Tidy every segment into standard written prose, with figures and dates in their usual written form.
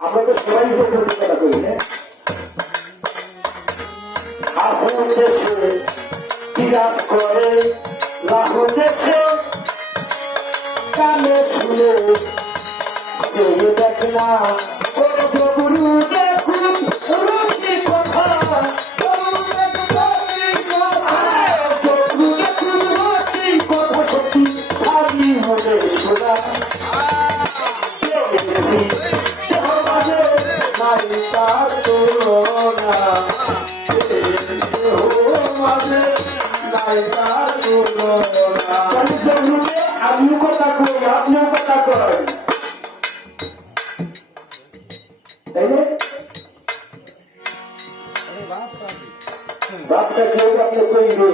আমরা তো সবাই যে কথা করি না আপন দেশে বিরাজ করে লাহো দেশে কানে শুনে দেখ না গুরু দেখুন রুচি কথা আপনিও কথা কই আপনিও কথা কয় তাই না বাপটা কেউ আপনি কইবে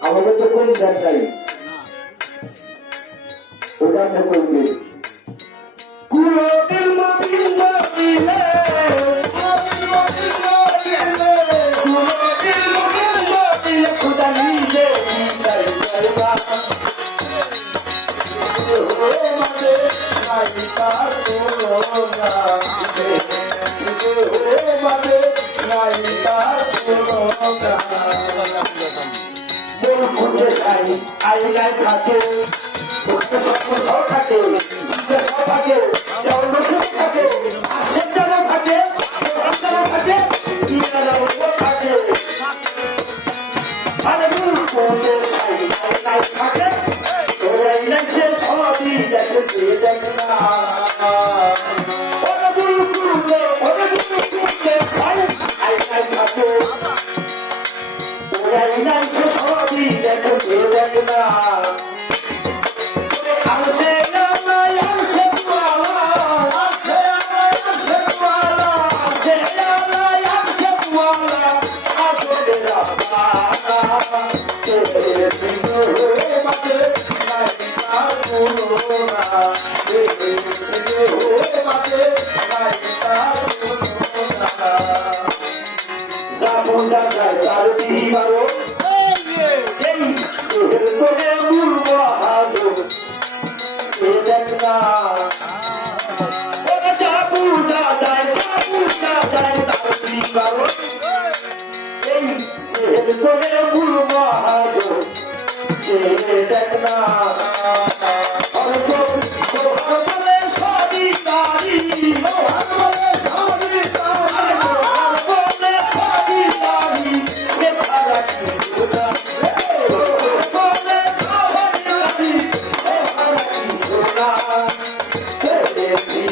আমাদের তো কোন জ্ঞান নাই ওটা আপনি কইবে আইনায় থাকে থাকে থাকে থাকে থাকে থাকে আরে থাকে সবই দেখে দেখ না দেখনা